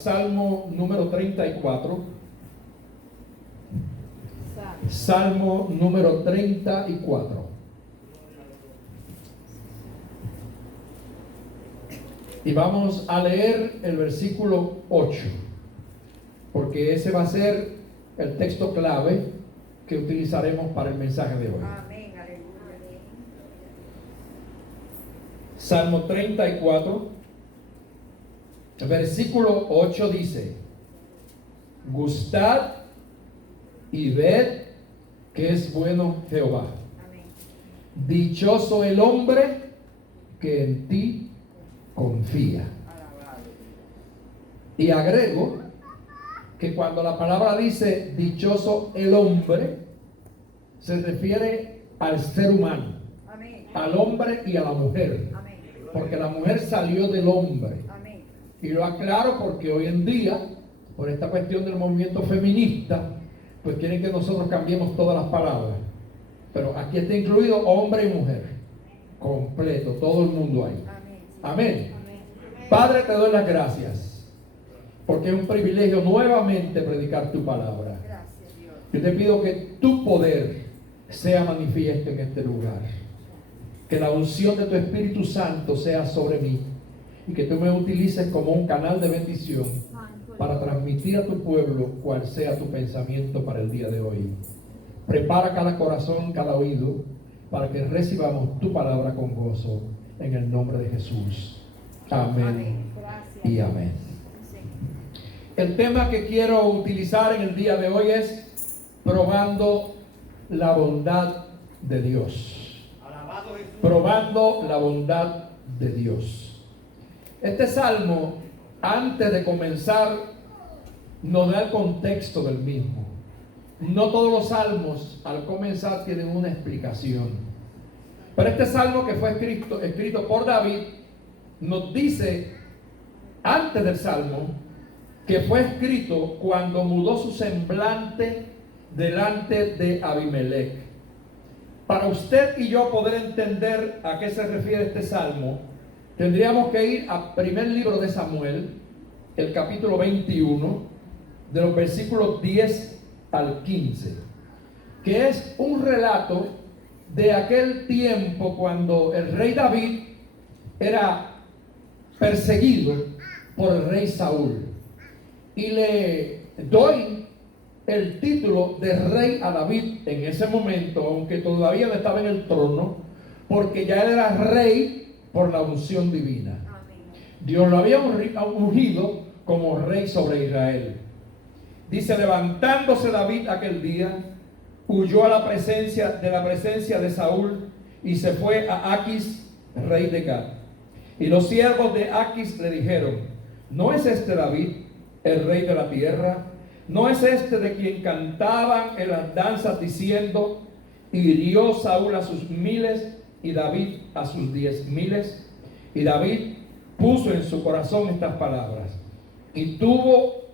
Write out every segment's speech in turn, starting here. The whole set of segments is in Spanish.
Salmo número 34. Salmo número 34. Y vamos a leer el versículo 8, porque ese va a ser el texto clave que utilizaremos para el mensaje de hoy. Amén, aleluya. Salmo 34. El versículo 8 dice: gustad y ved que es bueno Jehová. Amén. Dichoso el hombre que en ti confía. Alabado. Y agrego que cuando la palabra dice dichoso el hombre, se refiere al ser humano, Amén. al hombre y a la mujer, Amén. porque la mujer salió del hombre. Amén. Y lo aclaro porque hoy en día, por esta cuestión del movimiento feminista, pues quieren que nosotros cambiemos todas las palabras. Pero aquí está incluido hombre y mujer, completo, todo el mundo ahí. Amén. Amén. Amén. Padre, te doy las gracias, porque es un privilegio nuevamente predicar tu palabra. Gracias, Dios. Yo te pido que tu poder sea manifiesto en este lugar, que la unción de tu Espíritu Santo sea sobre mí, y que tú me utilices como un canal de bendición para transmitir a tu pueblo cual sea tu pensamiento para el día de hoy. Prepara cada corazón, cada oído, para que recibamos tu palabra con gozo, en el nombre de Jesús. Amén Gracias. y amén. Sí. El tema que quiero utilizar en el día de hoy es probando la bondad de Dios. Alabado Jesús. Probando la bondad de Dios. Este salmo, antes de comenzar, nos da el contexto del mismo. No todos los salmos al comenzar tienen una explicación. Pero este salmo, que fue escrito por David, nos dice antes del salmo que fue escrito cuando mudó su semblante delante de Abimelech. Para usted y yo poder entender a qué se refiere este salmo, tendríamos que ir al primer libro de Samuel, el capítulo 21, de los versículos 10 al 15, que es un relato de aquel tiempo cuando el rey David era perseguido por el rey Saúl. Y le doy el título de rey a David en ese momento, aunque todavía no estaba en el trono, porque ya él era rey por la unción divina. Amén. Dios lo había ungido como rey sobre Israel. Dice: levantándose David aquel día, huyó a la presencia de Saúl y se fue a Aquis, rey de Gat. Y los siervos de Aquis le dijeron: ¿no es este David, el rey de la tierra? ¿No es este de quien cantaban en las danzas diciendo: hirió Saúl a sus miles y David a sus 10,000? Y David puso en su corazón estas palabras, y tuvo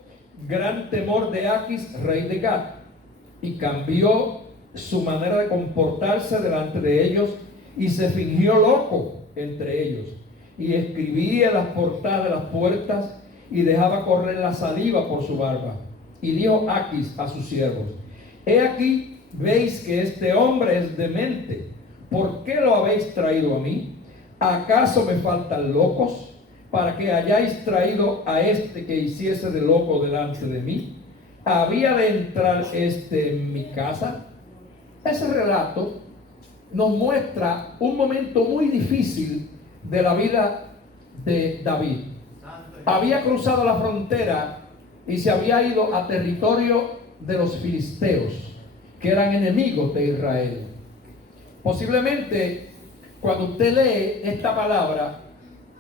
gran temor de Aquis, rey de Gat, y cambió su manera de comportarse delante de ellos, y se fingió loco entre ellos, y escribía las portadas de las puertas, y dejaba correr la saliva por su barba. Y dijo Aquis a sus siervos: he aquí, veis que este hombre es demente. ¿Por qué lo habéis traído a mí? ¿Acaso me faltan locos para que hayáis traído a este que hiciese de loco delante de mí? ¿Había de entrar este en mi casa? Ese relato nos muestra un momento muy difícil de la vida de David. Había cruzado la frontera y se había ido a territorio de los filisteos, que eran enemigos de Israel. Posiblemente cuando usted lee esta palabra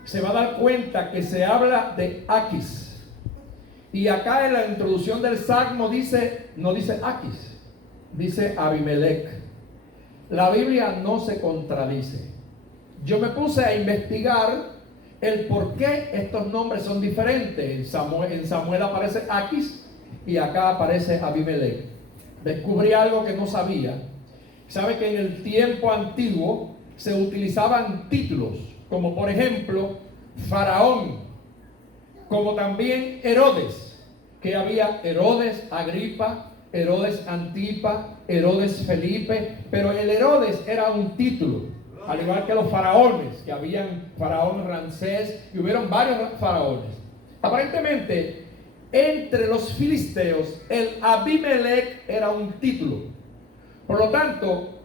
se va a dar cuenta que se habla de Aquis. Y acá en la introducción del salmo no dice Aquis, dice Abimelech. La Biblia no se contradice. Yo me puse a investigar el por qué estos nombres son diferentes. En Samuel aparece Aquis y acá aparece Abimelech. Descubrí algo que no sabía. Sabe que en el tiempo antiguo se utilizaban títulos, como por ejemplo Faraón, como también Herodes, que había Herodes Agripa, Herodes Antipa, Herodes Felipe, pero el Herodes era un título, al igual que los faraones, que habían faraón Ramsés, y hubieron varios faraones. Aparentemente, entre los filisteos, el Abimelech era un título. Por lo tanto,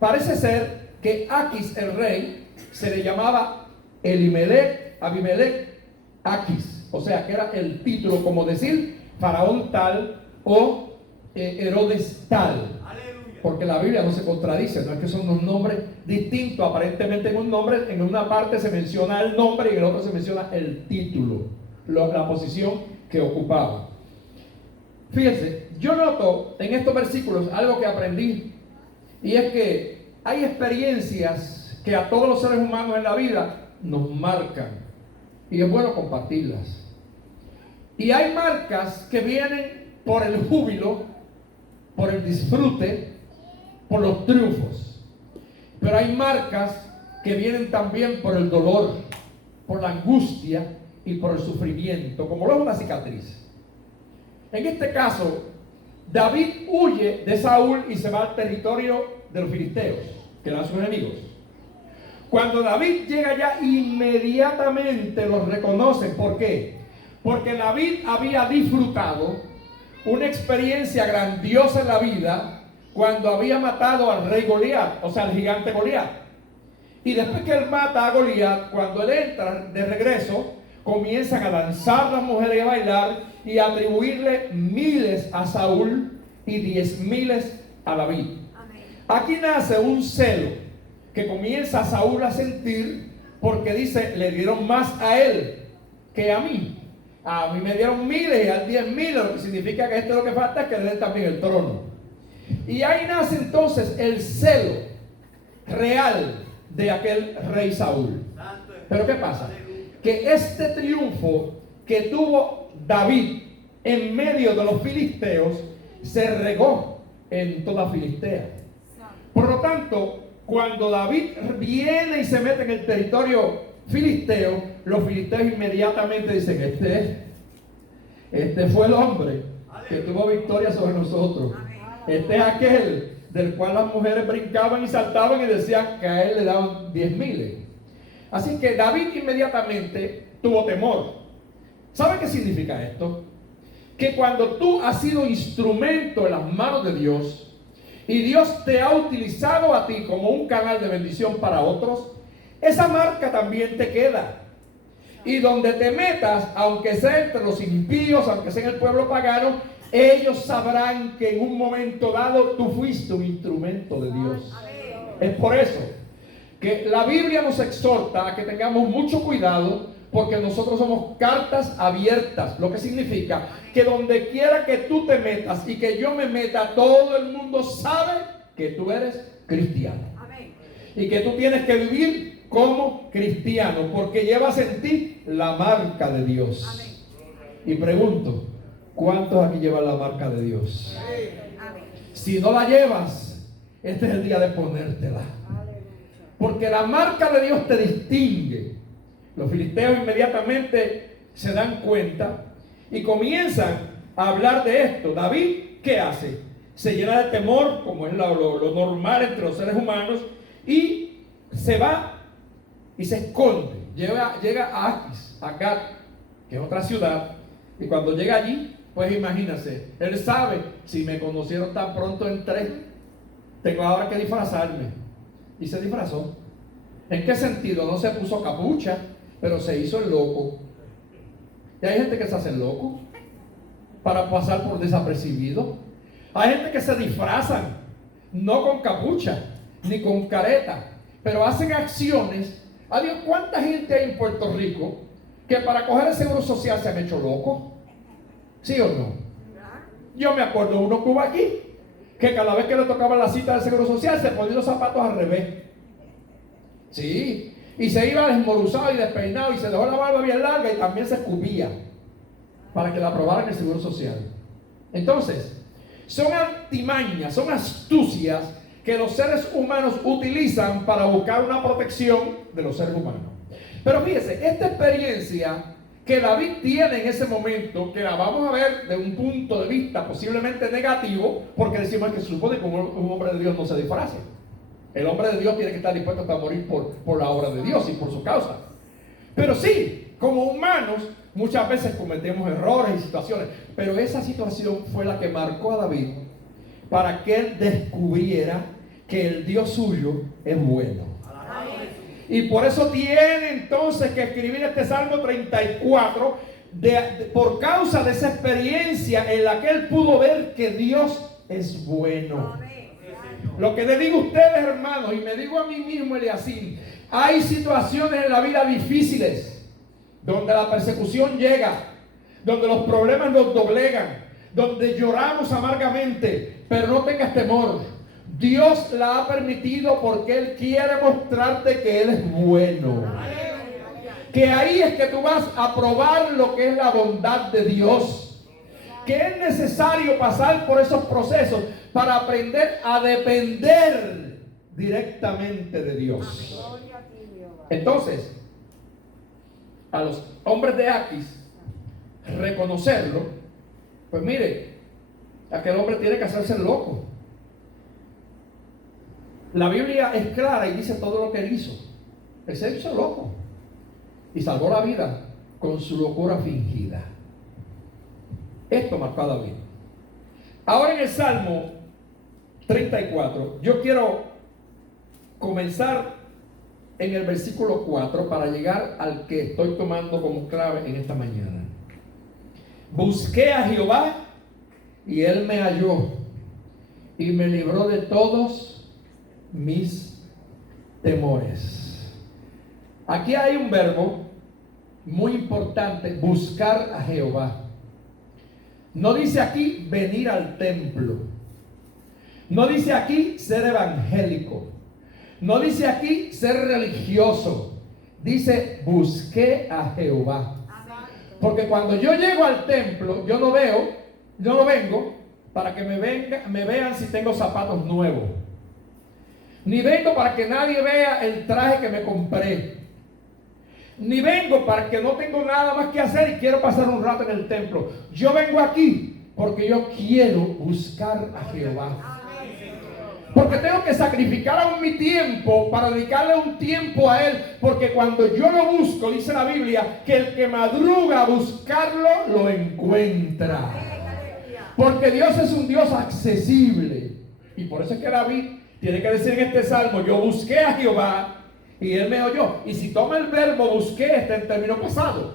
parece ser que Aquis, el rey, se le llamaba Abimelech Aquis, o sea que era el título, como decir faraón tal o Herodes tal, porque la Biblia no se contradice, no es que son unos nombres distintos. Aparentemente en un nombre, en una parte se menciona el nombre y en el otro se menciona el título, la posición que ocupaba. Fíjense, yo noto en estos versículos algo que aprendí, y es que hay experiencias que a todos los seres humanos en la vida nos marcan, y es bueno compartirlas. Y hay marcas que vienen por el júbilo, por el disfrute, por los triunfos. Pero hay marcas que vienen también por el dolor, por la angustia y por el sufrimiento, como lo es una cicatriz. En este caso, David huye de Saúl y se va al territorio de los filisteos, que eran sus enemigos. Cuando David llega allá, inmediatamente los reconocen. ¿Por qué? Porque David había disfrutado una experiencia grandiosa en la vida cuando había matado al rey Goliat, o sea, al gigante Goliat. Y después que él mata a Goliat, cuando él entra de regreso, comienzan a danzar las mujeres y a bailar y a atribuirle miles a Saúl y 10,000 a David. Amén. Aquí nace un celo que comienza Saúl a sentir, porque dice, le dieron más a él que a mí. A mí me dieron miles y a él 10,000, lo que significa que esto es lo que falta, es que le den también el trono. Y ahí nace entonces el celo real de aquel rey Saúl. Pero ¿qué pasa? Que este triunfo que tuvo David en medio de los filisteos se regó en toda Filistea. Por lo tanto, cuando David viene y se mete en el territorio filisteo, los filisteos inmediatamente dicen, este fue el hombre que tuvo victoria sobre nosotros. Este es aquel del cual las mujeres brincaban y saltaban y decían que a él le daban 10,000. Así que David inmediatamente tuvo temor. ¿Sabe qué significa esto? Que cuando tú has sido instrumento en las manos de Dios y Dios te ha utilizado a ti como un canal de bendición para otros, esa marca también te queda. Y donde te metas, aunque sea entre los impíos, aunque sea en el pueblo pagano, ellos sabrán que en un momento dado tú fuiste un instrumento de Dios. Es por eso que la Biblia nos exhorta a que tengamos mucho cuidado, porque nosotros somos cartas abiertas, lo que significa que donde quiera que tú te metas y que yo me meta, todo el mundo sabe que tú eres cristiano. Y que tú tienes que vivir como cristiano, porque llevas en ti la marca de Dios. Amén. Y pregunto, ¿cuántos aquí llevan la marca de Dios? Amén. Si no la llevas, este es el día de ponértela. Porque la marca de Dios te distingue. Los filisteos inmediatamente se dan cuenta y comienzan a hablar de esto. David, ¿qué hace? Se llena de temor, como es lo normal entre los seres humanos, y se va y se esconde. Llega a Aquis, a Gat, que es otra ciudad, y cuando llega allí, pues imagínense, él sabe, si me conocieron tan pronto entré, tengo ahora que disfrazarme. Y se disfrazó. ¿En qué sentido? No se puso capucha, pero se hizo el loco. Y hay gente que se hace el loco para pasar por desapercibido. Hay gente que se disfrazan, no con capucha, ni con careta, pero hacen acciones. Adiós, ¿cuánta gente hay en Puerto Rico que para coger el seguro social se han hecho locos? ¿Sí o no? Yo me acuerdo uno que hubo aquí, que cada vez que le tocaba la cita del seguro social se ponía los zapatos al revés. Sí, y se iba desmoruzado y despeinado y se dejó la barba bien larga y también se escupía para que la aprobaran el seguro social. Entonces, son artimañas, son astucias que los seres humanos utilizan para buscar una protección de los seres humanos. Pero fíjese, esta experiencia que David tiene en ese momento, que la vamos a ver de un punto de vista posiblemente negativo, porque decimos que se supone que un hombre de Dios no se disfrace. El hombre de Dios tiene que estar dispuesto hasta a morir por la obra de Dios y por su causa. Pero sí, como humanos, muchas veces cometemos errores y situaciones, pero esa situación fue la que marcó a David para que él descubriera que el Dios suyo es bueno. Y por eso tiene entonces que escribir este Salmo 34 por causa de esa experiencia en la que él pudo ver que Dios es bueno. Lo que le digo a ustedes, hermanos, y me digo a mí mismo, Eliasín, hay situaciones en la vida difíciles donde la persecución llega, donde los problemas nos doblegan, donde lloramos amargamente, pero no tengas temor. Dios la ha permitido porque Él quiere mostrarte que Él es bueno. Que ahí es que tú vas a probar lo que es la bondad de Dios. Que es necesario pasar por esos procesos para aprender a depender directamente de Dios. Entonces, a los hombres de Aquis reconocerlo, pues mire, aquel hombre tiene que hacerse el loco. La Biblia es clara y dice todo lo que él hizo. Él se hizo loco y salvó la vida con su locura fingida. Esto marcó a David. Ahora en el Salmo 34, yo quiero comenzar en el versículo 4 para llegar al que estoy tomando como clave en esta mañana. Busqué a Jehová y Él me halló y me libró de todos mis temores. Aquí hay un verbo muy importante, buscar a Jehová. No dice aquí venir al templo. No dice aquí ser evangélico. No dice aquí ser religioso. Dice busqué a Jehová. Porque cuando yo llego al templo, yo no vengo para que me vean si tengo zapatos nuevos. Ni vengo para que nadie vea el traje que me compré. Ni vengo para que no tengo nada más que hacer y quiero pasar un rato en el templo. Yo vengo aquí porque yo quiero buscar a Jehová. Porque tengo que sacrificar aún mi tiempo para dedicarle un tiempo a Él. Porque cuando yo lo busco, dice la Biblia, que el que madruga a buscarlo, lo encuentra. Porque Dios es un Dios accesible. Y por eso es que David tiene que decir en este salmo, yo busqué a Jehová y Él me oyó. Y si toma el verbo busqué, está en término pasado.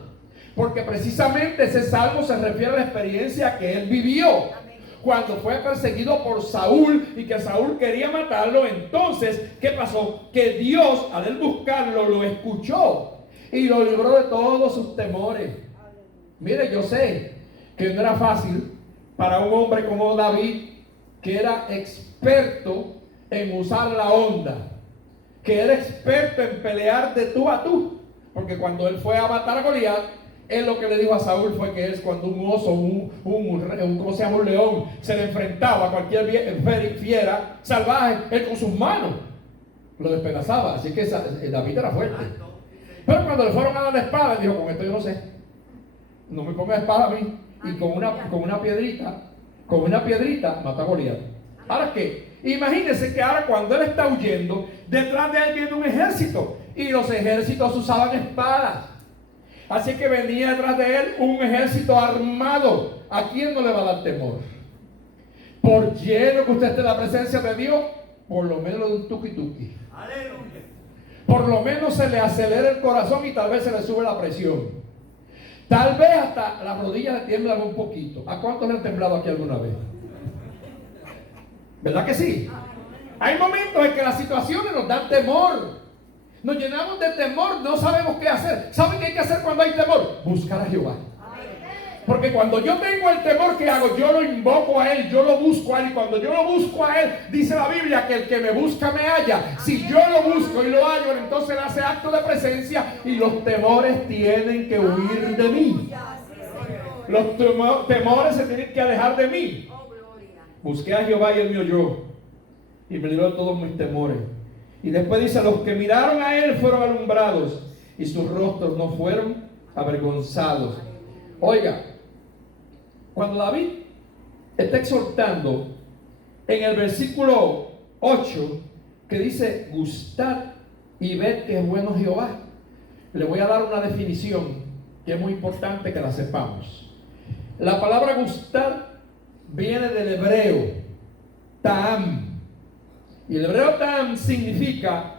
Porque precisamente ese salmo se refiere a la experiencia que él vivió. Cuando fue perseguido por Saúl y que Saúl quería matarlo, entonces, ¿qué pasó? Que Dios, al él buscarlo, lo escuchó y lo libró de todos sus temores. Mire, yo sé que no era fácil para un hombre como David, que era experto en usar la onda, que era experto en pelear de tú a tú, porque cuando él fue a matar a Goliat, él lo que le dijo a Saúl fue que es cuando un oso, ¿cómo se llama? Un león, se le enfrentaba a cualquier fiera salvaje, él con sus manos lo despedazaba. Así que David era fuerte. Pero cuando le fueron a dar la espada, dijo, con esto yo no sé, no me ponga espada a mí. Y con una piedrita mató a Goliat. ¿Ahora qué? Imagínense que ahora cuando él está huyendo, detrás de él viene un ejército. Y los ejércitos usaban espadas. Así que venía detrás de él un ejército armado. ¿A quién no le va a dar temor? Por lleno que usted esté en la presencia de Dios, por lo menos de un tuki-tuki. Aleluya. Por lo menos se le acelera el corazón y tal vez se le sube la presión. Tal vez hasta las rodillas le tiemblan un poquito. ¿A cuántos le han temblado aquí alguna vez? ¿Verdad que sí? Hay momentos en que las situaciones nos dan temor. Nos llenamos de temor, no sabemos qué hacer. ¿Saben qué hay que hacer cuando hay temor? Buscar a Jehová. Porque cuando yo tengo el temor, ¿qué hago? Yo lo invoco a Él, yo lo busco a Él. Y cuando yo lo busco a Él, dice la Biblia que el que me busca me halla. Si yo lo busco y lo hallo, entonces Él hace acto de presencia y los temores tienen que huir de mí. Los temores se tienen que alejar de mí. Busqué a Jehová y Él me oyó y me libró de todos mis temores. Y después dice, los que miraron a Él fueron alumbrados y sus rostros no fueron avergonzados. Oiga, cuando David está exhortando en el versículo 8, que dice, gustad y ved que es bueno Jehová, le voy a dar una definición que es muy importante que la sepamos. La palabra gustar viene del hebreo ta'am, y el hebreo ta'am significa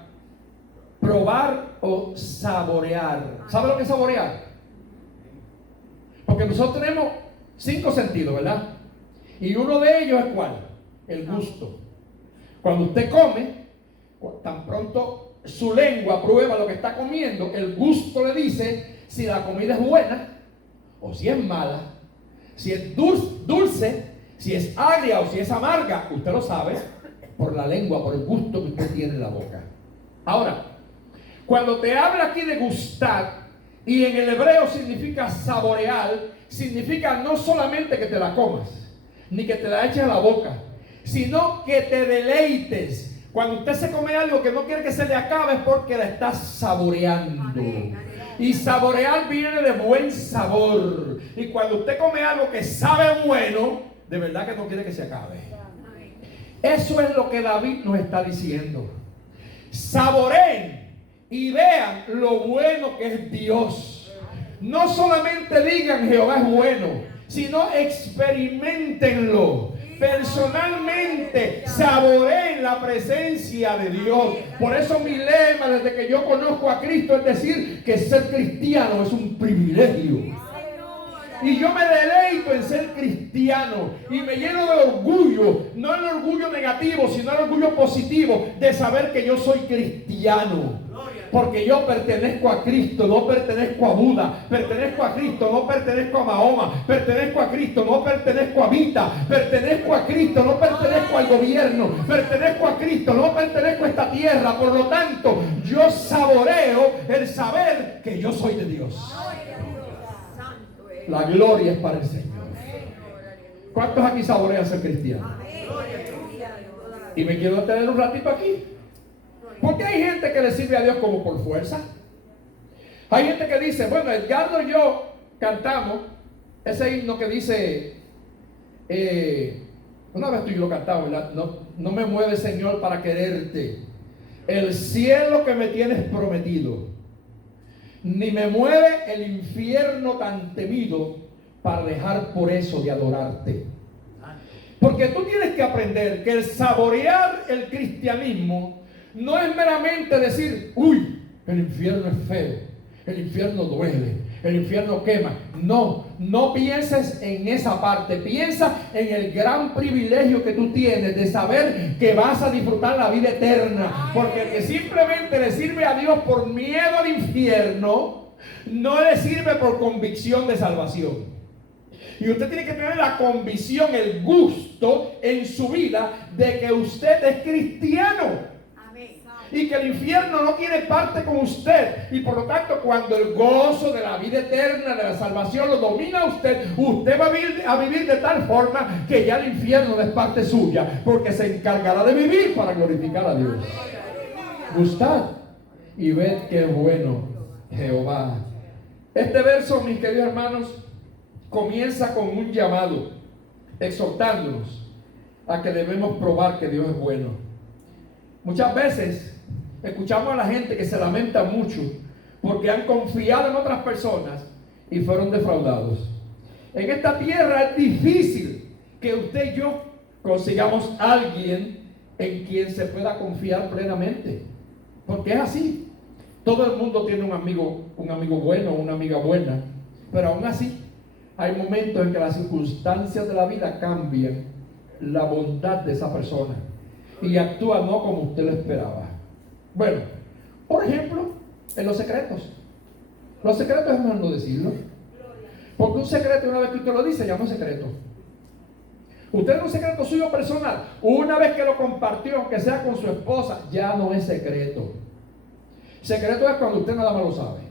probar o saborear. ¿Sabe lo que es saborear? Porque nosotros tenemos 5 sentidos, ¿verdad? Y uno de ellos es ¿cuál? El gusto. Cuando usted come, tan pronto su lengua prueba lo que está comiendo, el gusto le dice si la comida es buena o si es mala, si es dulce, si es agria o si es amarga. Usted lo sabe por la lengua, por el gusto que usted tiene en la boca. Ahora, cuando te habla aquí de gustar, y en el hebreo significa saborear, significa no solamente que te la comas, ni que te la eches a la boca, sino que te deleites. Cuando usted se come algo que no quiere que se le acabe es porque la está saboreando. Y saborear viene de buen sabor. Y cuando usted come algo que sabe bueno, de verdad que no quiere que se acabe. Eso es lo que David nos está diciendo. Saboreen y vean lo bueno que es Dios. No solamente digan Jehová es bueno, sino experimentenlo. Personalmente saboreen la presencia de Dios. Por eso mi lema desde que yo conozco a Cristo es decir que ser cristiano es un privilegio. Y yo me deleito en ser cristiano y me lleno de orgullo, no el orgullo negativo, sino el orgullo positivo de saber que yo soy cristiano. Porque yo pertenezco a Cristo, no pertenezco a Buda, pertenezco a Cristo, no pertenezco a Mahoma, pertenezco a Cristo, no pertenezco a Vita, pertenezco a Cristo, no pertenezco al gobierno, pertenezco a Cristo, no pertenezco a esta tierra. Por lo tanto, yo saboreo el saber que yo soy de Dios. La gloria es para el Señor. ¿Cuántos aquí saborean ser cristianos? Y me quiero detener un ratito aquí. Porque hay gente que le sirve a Dios como por fuerza. Hay gente que dice, bueno, Edgardo y yo cantamos ese himno que dice, una vez tú y yo lo cantamos, ¿verdad? No me mueve, Señor, para quererte. El cielo que me tienes prometido, ni me mueve el infierno tan temido para dejar por eso de adorarte. Porque tú tienes que aprender que el saborear el cristianismo no es meramente decir, uy, el infierno es feo, el infierno duele, el infierno quema. No pienses en esa parte. Piensa en el gran privilegio que tú tienes de saber que vas a disfrutar la vida eterna. Porque el que simplemente le sirve a Dios por miedo al infierno, no le sirve por convicción de salvación. Y usted tiene que tener la convicción, el gusto en su vida de que usted es cristiano. Y que el infierno no tiene parte con usted. Y por lo tanto, cuando el gozo de la vida eterna, de la salvación lo domina a usted, usted va a vivir de tal forma que ya el infierno no es parte suya, porque se encargará de vivir para glorificar a Dios. Gustad y ved qué bueno Jehová. Este verso, mis queridos hermanos, comienza con un llamado, exhortándonos a que debemos probar que Dios es bueno. Muchas veces escuchamos a la gente que se lamenta mucho porque han confiado en otras personas y fueron defraudados. En esta tierra es difícil que usted y yo consigamos a alguien en quien se pueda confiar plenamente, porque es así. Todo el mundo tiene un amigo bueno, una amiga buena, pero aún así hay momentos en que las circunstancias de la vida cambian la bondad de esa persona y actúa no como usted lo esperaba. Bueno, por ejemplo, en los secretos. Los secretos es mejor no decirlo, porque un secreto, una vez que usted lo dice, ya no es secreto. Usted tiene un secreto suyo personal, una vez que lo compartió, aunque sea con su esposa, ya no es secreto. Secreto es cuando usted nada más lo sabe.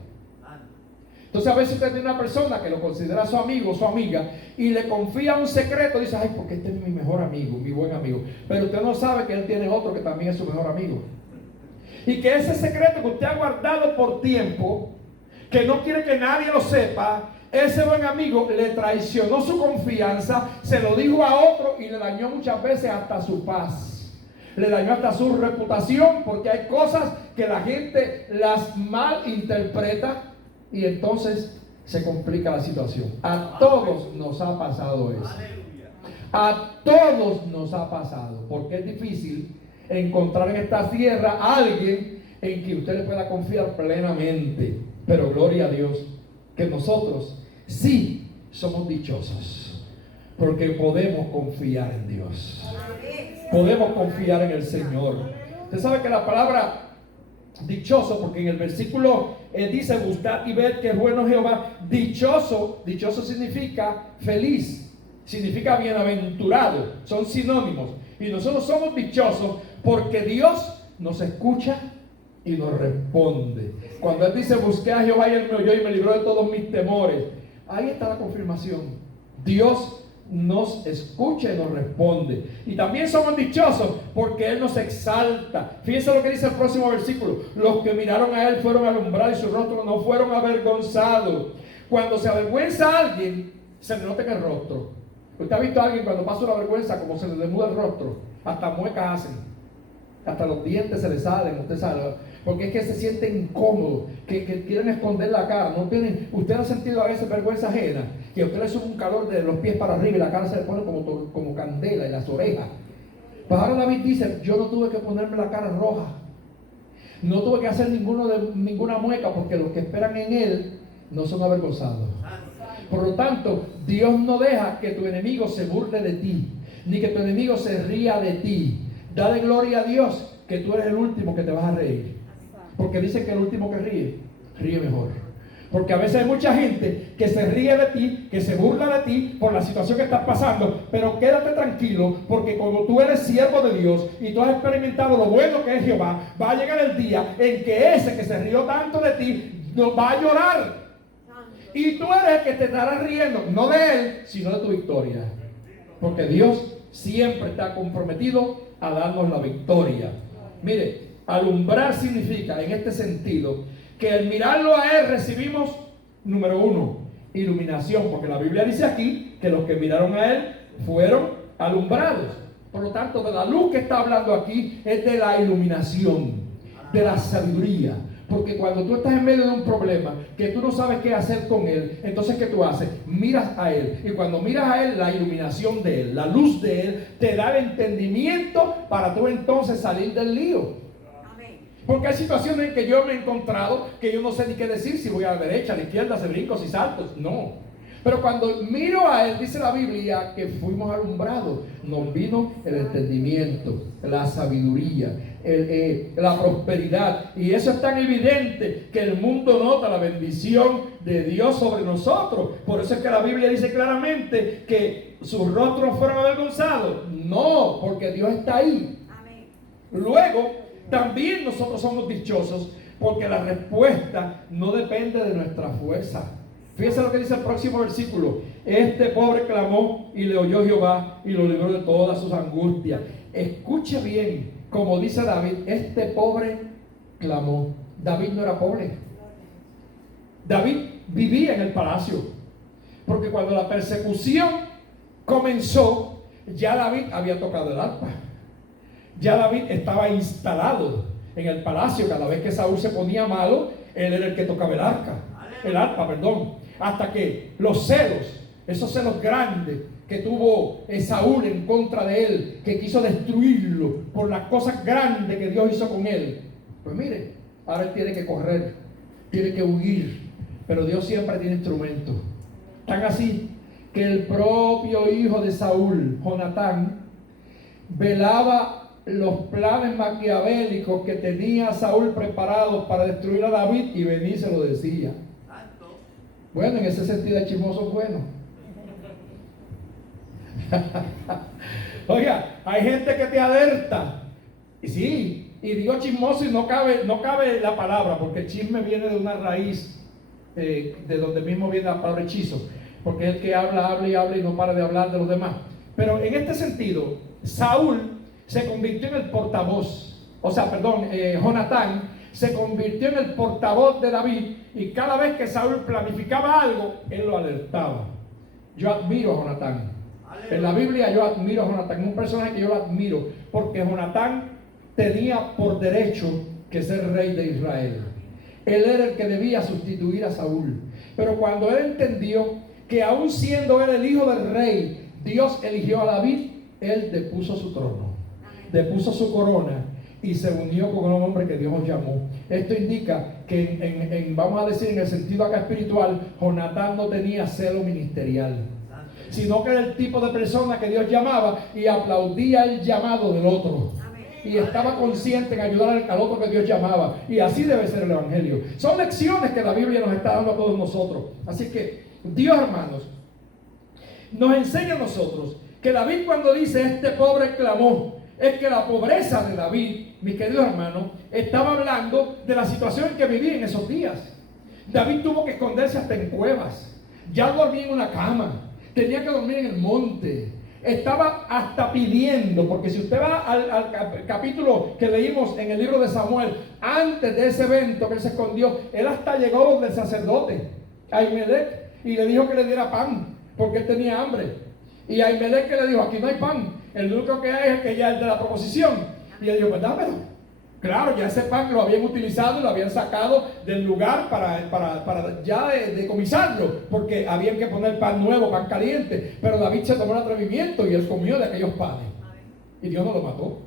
Entonces a veces usted tiene una persona que lo considera su amigo o su amiga y le confía un secreto, dice, ay, porque este es mi mejor amigo, mi buen amigo. Pero usted no sabe que él tiene otro que también es su mejor amigo. Y que ese secreto que usted ha guardado por tiempo, que no quiere que nadie lo sepa, ese buen amigo le traicionó su confianza, se lo dijo a otro y le dañó muchas veces hasta su paz. Le dañó hasta su reputación, porque hay cosas que la gente las malinterpreta y entonces se complica la situación. A todos nos ha pasado eso. A todos nos ha pasado, porque es difícil encontrar en esta tierra a alguien en que usted le pueda confiar plenamente. Pero gloria a Dios que nosotros sí somos dichosos, porque podemos confiar en Dios. Podemos confiar en el Señor. Usted sabe que la palabra dichoso, porque en el versículo dice: buscad y ved que es bueno Jehová. Dichoso significa feliz, significa bienaventurado, son sinónimos. Y nosotros somos dichosos porque Dios nos escucha y nos responde. Cuando Él dice: busqué a Jehová y Él me oyó y me libró de todos mis temores, ahí está la confirmación. Dios nos escucha y nos responde. Y también somos dichosos porque Él nos exalta. Fíjense lo que dice el próximo versículo: los que miraron a Él fueron alumbrados y sus rostros no fueron avergonzados. Cuando se avergüenza a alguien, se le nota en el rostro. ¿Usted ha visto a alguien cuando pasa una vergüenza como se le demuda el rostro? Hasta muecas hacen, hasta los dientes se le salen, usted sabe, porque es que se sienten incómodos, que quieren esconder la cara. No tienen, usted ha sentido a veces vergüenza ajena, que a usted le sube un calor de los pies para arriba y la cara se le pone como candela y las orejas. Pues ahora David dice: yo no tuve que ponerme la cara roja, no tuve que hacer ninguna mueca, porque los que esperan en Él no son avergonzados. Por lo tanto, Dios no deja que tu enemigo se burle de ti, ni que tu enemigo se ría de ti. Dale gloria a Dios que tú eres el último que te vas a reír, porque dice que el último que ríe mejor. Porque a veces hay mucha gente que se ríe de ti, que se burla de ti por la situación que estás pasando, pero quédate tranquilo, porque como tú eres siervo de Dios y tú has experimentado lo bueno que es Jehová, va a llegar el día en que ese que se rió tanto de ti no va a llorar. Y tú eres el que te estarás riendo, no de él, sino de tu victoria. Porque Dios siempre está comprometido a darnos la victoria. Mire, alumbrar significa, en este sentido, que al mirarlo a Él recibimos, número uno, iluminación. Porque la Biblia dice aquí que los que miraron a Él fueron alumbrados. Por lo tanto, de la luz que está hablando aquí es de la iluminación, de la sabiduría. Porque cuando tú estás en medio de un problema que tú no sabes qué hacer con él, entonces ¿qué tú haces? Miras a él. Y cuando miras a él, la iluminación de él, la luz de él, te da el entendimiento para tú entonces salir del lío. Porque hay situaciones en que yo me he encontrado que yo no sé ni qué decir, si voy a la derecha, a la izquierda, si brinco, si salto. No. Pero cuando miro a él, dice la Biblia que fuimos alumbrados. Nos vino el entendimiento, la sabiduría, la prosperidad. Y eso es tan evidente que el mundo nota la bendición de Dios sobre nosotros. Por eso es que la Biblia dice claramente que sus rostros fueron avergonzados. No, porque Dios está ahí. Amén. Luego, también nosotros somos dichosos porque la respuesta no depende de nuestra fuerza. Fíjense lo que dice el próximo versículo: este pobre clamó y le oyó Jehová y lo libró de todas sus angustias. Escuche bien, como dice David, este pobre clamó. David no era pobre. David vivía en el palacio, porque cuando la persecución comenzó, ya David había tocado el arpa. Ya David estaba instalado en el palacio. Cada vez que Saúl se ponía malo, él era el que tocaba el arpa, hasta que los celos, esos celos grandes que tuvo Saúl en contra de él, que quiso destruirlo por las cosas grandes que Dios hizo con él, pues mire, ahora él tiene que correr, tiene que huir, pero Dios siempre tiene instrumentos. Tan así que el propio hijo de Saúl, Jonatán, velaba los planes maquiavélicos que tenía Saúl preparados para destruir a David, y venía y se lo decía. Bueno, en ese sentido el chismoso es bueno. Oiga, hay gente que te alerta. Y sí, y digo chismoso y no cabe la palabra, porque el chisme viene de una raíz de donde mismo viene la palabra hechizo. Porque es el que habla y no para de hablar de los demás. Pero en este sentido, Saúl se convirtió en el portavoz. Jonatán se convirtió en el portavoz de David, y cada vez que Saúl planificaba algo, él lo alertaba. Yo admiro a Jonatán. En la Biblia yo admiro a Jonatán, un personaje que yo lo admiro, porque Jonatán tenía por derecho que ser rey de Israel. Él era el que debía sustituir a Saúl. Pero cuando él entendió que aún siendo él el hijo del rey, Dios eligió a David, él depuso su trono, depuso su corona y se unió con un hombre que Dios llamó. Esto indica que vamos a decir en el sentido acá espiritual, Jonatán no tenía celo ministerial, sino que era el tipo de persona que Dios llamaba y aplaudía el llamado del otro. Y estaba consciente en ayudar al otro que Dios llamaba. Y así debe ser el evangelio. Son lecciones que la Biblia nos está dando a todos nosotros. Así que Dios, hermanos, nos enseña a nosotros que David, cuando dice este pobre clamó, es que la pobreza de David, mis queridos hermanos, estaba hablando de la situación en que vivía en esos días. David tuvo que esconderse hasta en cuevas. Ya dormía en una cama. Tenía que dormir en el monte. Estaba hasta pidiendo, porque si usted va al capítulo que leímos en el libro de Samuel, antes de ese evento que él se escondió, él hasta llegó donde el sacerdote Ahimelech y le dijo que le diera pan, porque él tenía hambre. Y Ahimelech que le dijo, aquí no hay pan, el único que hay es que ya es de la proposición. Y él dijo, pues dámelo. Claro, ya ese pan lo habían utilizado y lo habían sacado del lugar para ya decomisarlo, porque habían que poner pan nuevo, pan caliente. Pero David se tomó el atrevimiento y él comió de aquellos panes. Y Dios no lo mató.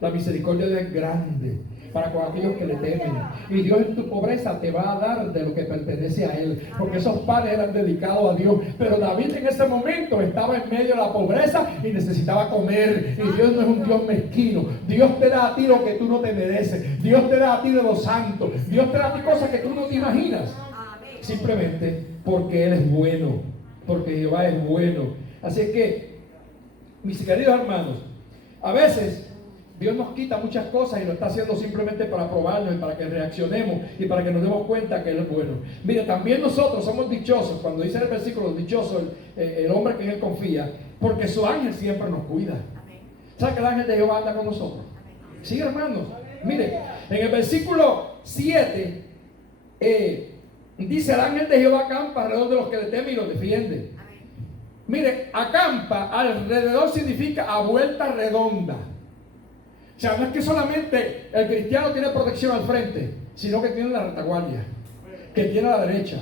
La misericordia de Dios es grande para con aquellos que le temen. Y Dios en tu pobreza te va a dar de lo que pertenece a Él, porque esos panes eran dedicados a Dios. Pero David en ese momento estaba en medio de la pobreza y necesitaba comer. Y Dios no es un Dios mezquino. Dios te da a ti lo que tú no te mereces. Dios te da a ti de los santos. Dios te da a ti cosas que tú no te imaginas. Simplemente porque Él es bueno, porque Jehová es bueno. Así que, mis queridos hermanos, a veces Dios nos quita muchas cosas y lo está haciendo simplemente para probarnos y para que reaccionemos y para que nos demos cuenta que Él es bueno. Mire, también nosotros somos dichosos, cuando dice el versículo, dichoso el hombre que en Él confía, porque su ángel siempre nos cuida. ¿Sabe que el ángel de Jehová anda con nosotros? Sí, hermanos. Mire, en el versículo 7 dice, el ángel de Jehová acampa alrededor de los que le temen y los defiende. Mire, acampa alrededor significa a vuelta redonda. O sea, no es que solamente el cristiano tiene protección al frente, sino que tiene la retaguardia, que tiene a la derecha,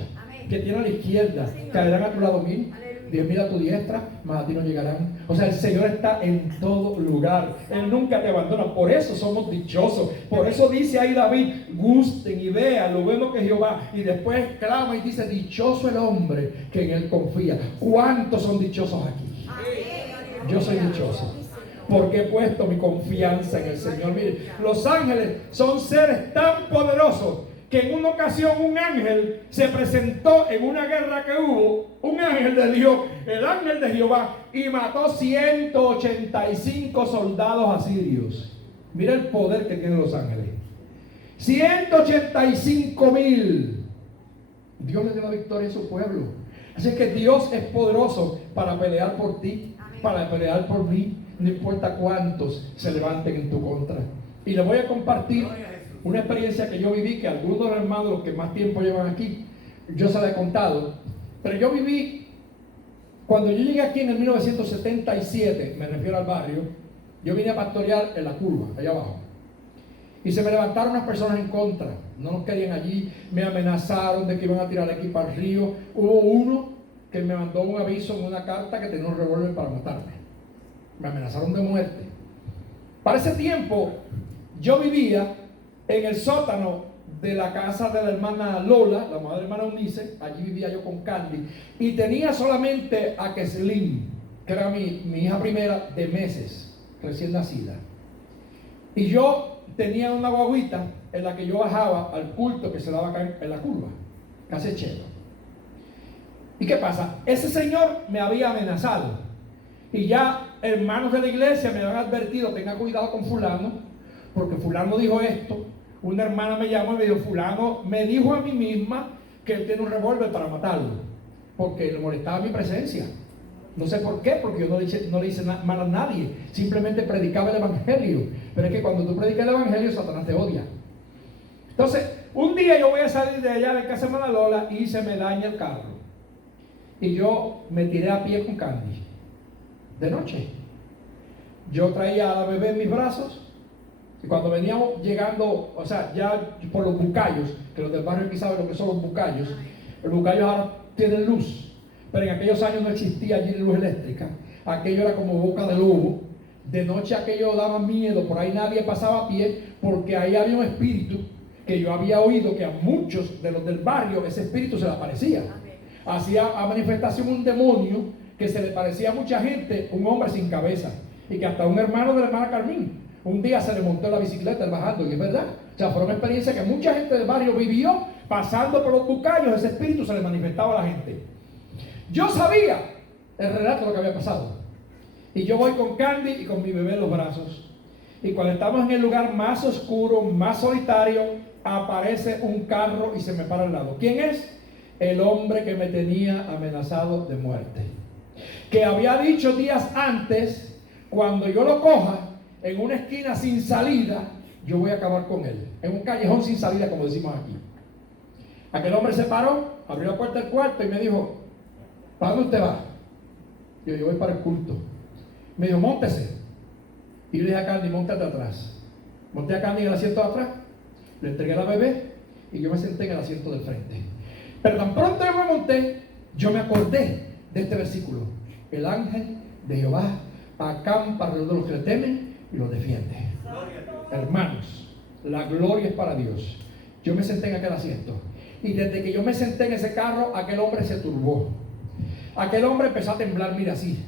que tiene a la izquierda. Caerán a tu lado 1000, 10.000 a tu diestra, mas a ti no llegarán. O sea, el Señor está en todo lugar. Él nunca te abandona. Por eso somos dichosos. Por eso dice ahí David, gusten y vean lo bueno que es Jehová. Y después clama y dice, dichoso el hombre que en Él confía. ¿Cuántos son dichosos aquí? Yo soy dichoso, porque he puesto mi confianza en el Señor. Mire, los ángeles son seres tan poderosos que en una ocasión un ángel se presentó en una guerra que hubo, un ángel de Dios, el ángel de Jehová, y mató 185 soldados asirios. Mira el poder que tienen los ángeles. 185,000. Dios le dio la victoria a su pueblo. Así que Dios es poderoso para pelear por ti, para pelear por mí. No importa cuántos se levanten en tu contra. Y le voy a compartir una experiencia que yo viví, que algunos de los hermanos, los que más tiempo llevan aquí, yo se la he contado. Pero yo viví, cuando yo llegué aquí en el 1977, me refiero al barrio, yo vine a pastorear en la curva, allá abajo. Y se me levantaron unas personas en contra. No nos querían allí, me amenazaron de que iban a tirar aquí para el río. Hubo uno que me mandó un aviso en una carta que tenía un revólver para matarme. Me amenazaron de muerte. Para ese tiempo yo vivía en el sótano de la casa de la hermana Lola, la madre de la hermana Eunice. Allí vivía yo con Candy y tenía solamente a Keslin, que era mi hija primera de meses, recién nacida. Y yo tenía una guaguita en la que yo bajaba al culto que se daba acá en la curva, Casechero. ¿Y qué pasa? Ese señor me había amenazado y ya hermanos de la iglesia me habían advertido, tenga cuidado con fulano, porque fulano dijo esto. Una hermana me llamó y me dijo, fulano me dijo a mí misma que él tiene un revólver para matarlo, porque le molestaba mi presencia. No sé por qué, porque yo no le hice mal a nadie, simplemente predicaba el evangelio. Pero es que cuando tú predicas el evangelio, Satanás te odia. Entonces, un día yo voy a salir de allá de casa de Manalola y se me daña el carro. Y yo me tiré a pie con Candy. De noche. Yo traía a la bebé en mis brazos. Y cuando veníamos llegando, o sea, ya por los bucayos, que los del barrio aquí saben lo que son los bucayos. Los bucayos ahora tienen luz. Pero en aquellos años no existía allí luz eléctrica. Aquello era como boca de lobo. De noche aquello daba miedo. Por ahí nadie pasaba a pie porque ahí había un espíritu que yo había oído que a muchos de los del barrio ese espíritu se le aparecía. Hacía a manifestación un demonio que se le parecía a mucha gente, un hombre sin cabeza. Y que hasta un hermano de la hermana Carmín un día se le montó en la bicicleta bajando, y es verdad. O sea, fue una experiencia que mucha gente del barrio vivió. Pasando por los bucayos, ese espíritu se le manifestaba a la gente. Yo sabía el relato de lo que había pasado. Y yo voy con Candy y con mi bebé en los brazos. Y cuando estamos en el lugar más oscuro, más solitario, aparece un carro y se me para al lado. ¿Quién es? El hombre que me tenía amenazado de muerte. Que había dicho días antes, cuando yo lo coja en una esquina sin salida, yo voy a acabar con él. En un callejón sin salida, como decimos aquí. Aquel hombre se paró, abrió la puerta del cuarto y me dijo, ¿para dónde usted va? Yo voy para el culto. Me dijo, móntese. Y yo le dije a Candy, móntate atrás. Monté a Candy en el asiento de atrás, le entregué a la bebé y yo me senté en el asiento del frente. Pero tan pronto yo me monté, yo me acordé de este versículo. El ángel de Jehová acampa alrededor de los que le temen y los defiende. Hermanos, la gloria es para Dios. Yo me senté en aquel asiento. Y desde que yo me senté en ese carro, aquel hombre se turbó. Aquel hombre empezó a temblar, mira así.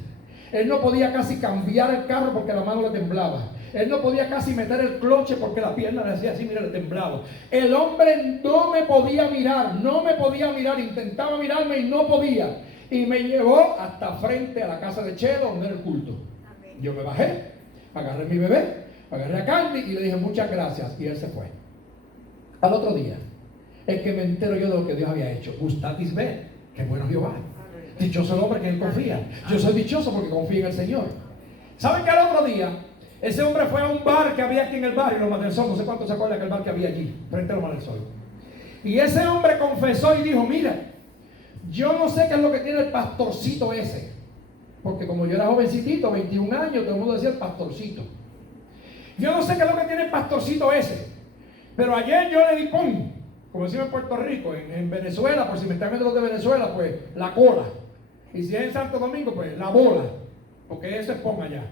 Él no podía casi cambiar el carro porque la mano le temblaba. Él no podía casi meter el cloche porque la pierna le hacía así, mira, le temblaba. El hombre no me podía mirar, intentaba mirarme y no podía. Y me llevó hasta frente a la casa de Chelo, donde era el culto. Yo me bajé, agarré a mi bebé, agarré a Candy y le dije muchas gracias. Y él se fue. Al otro día, es que me entero yo de lo que Dios había hecho. Gustatis ve, qué bueno Jehová. Dichoso el hombre que él confía. Yo soy dichoso porque confío en el Señor. ¿Saben que al otro día ese hombre fue a un bar que había aquí en el barrio, Loma del Sol? No sé cuántos se acuerdan que el bar que había allí, frente a Loma del Sol. Y ese hombre confesó y dijo, mira, yo no sé qué es lo que tiene el pastorcito ese. Porque como yo era jovencitito, 21 años, todo el mundo decía el pastorcito. Yo no sé qué es lo que tiene el pastorcito ese. Pero ayer yo le di pum, como decimos en Puerto Rico, en Venezuela, por si me están viendo los de Venezuela, pues la cola. Y si es en Santo Domingo, pues la bola. Porque eso es pon allá.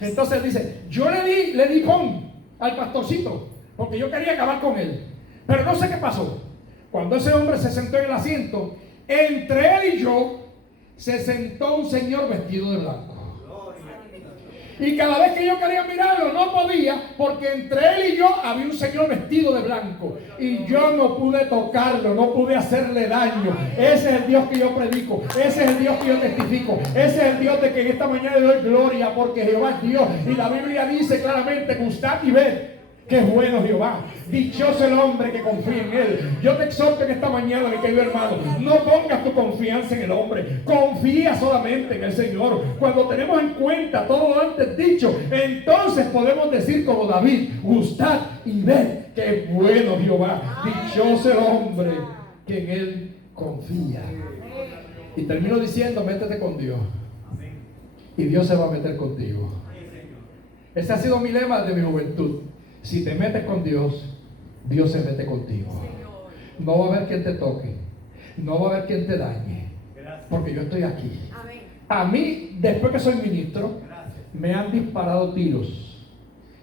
Entonces dice, yo le di pon al pastorcito, porque yo quería acabar con él. Pero no sé qué pasó. Cuando ese hombre se sentó en el asiento, entre él y yo, se sentó un señor vestido de blanco. Y cada vez que yo quería mirarlo, no podía, porque entre él y yo había un señor vestido de blanco. Y yo no pude tocarlo, no pude hacerle daño. Ese es el Dios que yo predico, ese es el Dios que yo testifico, ese es el Dios de que en esta mañana le doy gloria, porque Jehová es Dios. Y la Biblia dice claramente, gustad y ved qué bueno Jehová. Dichoso el hombre que confía en él. Yo te exhorto en esta mañana, mi querido hermano, no pongas tu confianza en el hombre, confía solamente en el Señor. Cuando tenemos en cuenta todo lo antes dicho, entonces podemos decir como David, gustad y ved qué bueno Jehová. Dichoso el hombre que en él confía. Y termino diciendo, métete con Dios y Dios se va a meter contigo. Ese ha sido mi lema de mi juventud. Si te metes con Dios, Dios se mete contigo. No va a haber quien te toque, no va a haber quien te dañe, porque yo estoy aquí. A mí, después que soy ministro, me han disparado tiros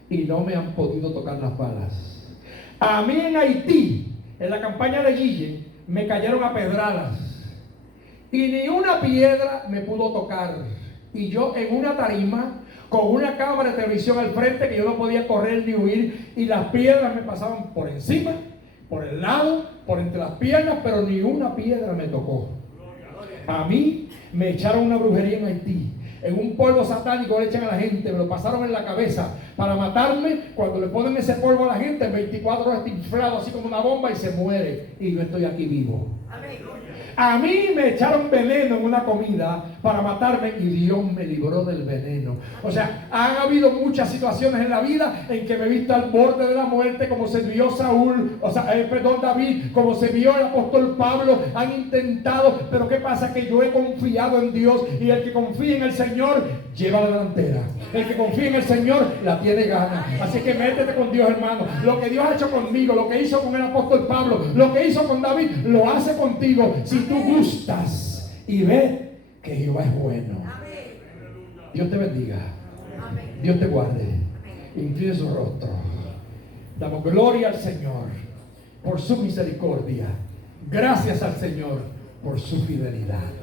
y no me han podido tocar las balas. A mí en Haití, en la campaña de Guille, me cayeron a pedradas y ni una piedra me pudo tocar. Y yo en una tarima, con una cámara de televisión al frente, que yo no podía correr ni huir, y las piedras me pasaban por encima, por el lado, por entre las piernas, pero ni una piedra me tocó. A mí me echaron una brujería en Haití. En un polvo satánico le echan a la gente, me lo pasaron en la cabeza para matarme. Cuando le ponen ese polvo a la gente, en 24 horas está inflado así como una bomba y se muere. Y yo estoy aquí vivo. A mí me echaron veneno en una comida para matarme y Dios me libró del veneno. O sea, han habido muchas situaciones en la vida en que me he visto al borde de la muerte, como se vio David, como se vio el apóstol Pablo. Han intentado, pero ¿qué pasa? Que yo he confiado en Dios, y el que confía en el Señor lleva la delantera. El que confía en el Señor la tiene gana. Así que métete con Dios, hermano. Lo que Dios ha hecho conmigo, lo que hizo con el apóstol Pablo, lo que hizo con David, lo hace contigo si tú gustas y ves que Jehová es bueno. Dios te bendiga. Dios te guarde. Incline su rostro. Damos gloria al Señor por su misericordia. Gracias al Señor por su fidelidad.